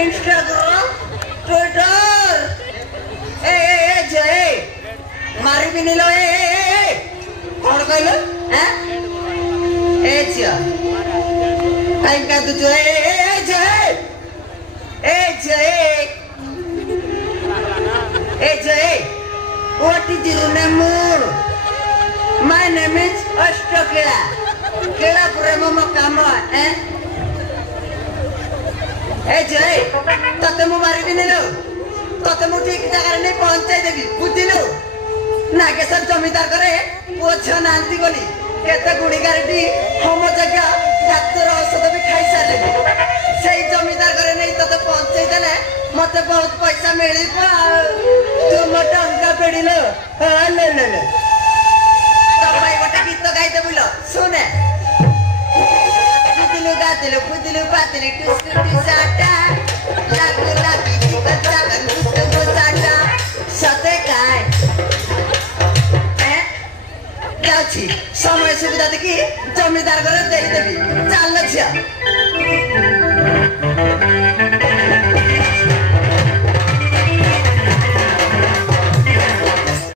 Instagram Twitter जय मारी भी नहीं लो कौन कहलो हैं झिया टाइम का तू जय what is your name? My name is Ashtakila. Kila puremo makamo eh जय तते मु मारी भी नहीं लो तते मु ठीक जगह नहीं पहुंचाई देवी बुझिलु नागेश्वर जमीदार करे पोछ नांती बोली केते गुणी गारटी होम जगह डाक्टर औषध भी खाई सारे सेही जमीदार करे नहीं तते पहुंचाई देले मते बहुत पैसा मिली तू मते अंका पेडिलो ले ले ले तबाई गोटे गीत गाइते बुलो सुने पुदिलु पातिलु टुस्कु टुसाटा लागु लागी चिकचा गनुस्कु गोसाटा सते काय जाउछि समय सुविधा देखि जमीदार घर देई देबी चाल छिया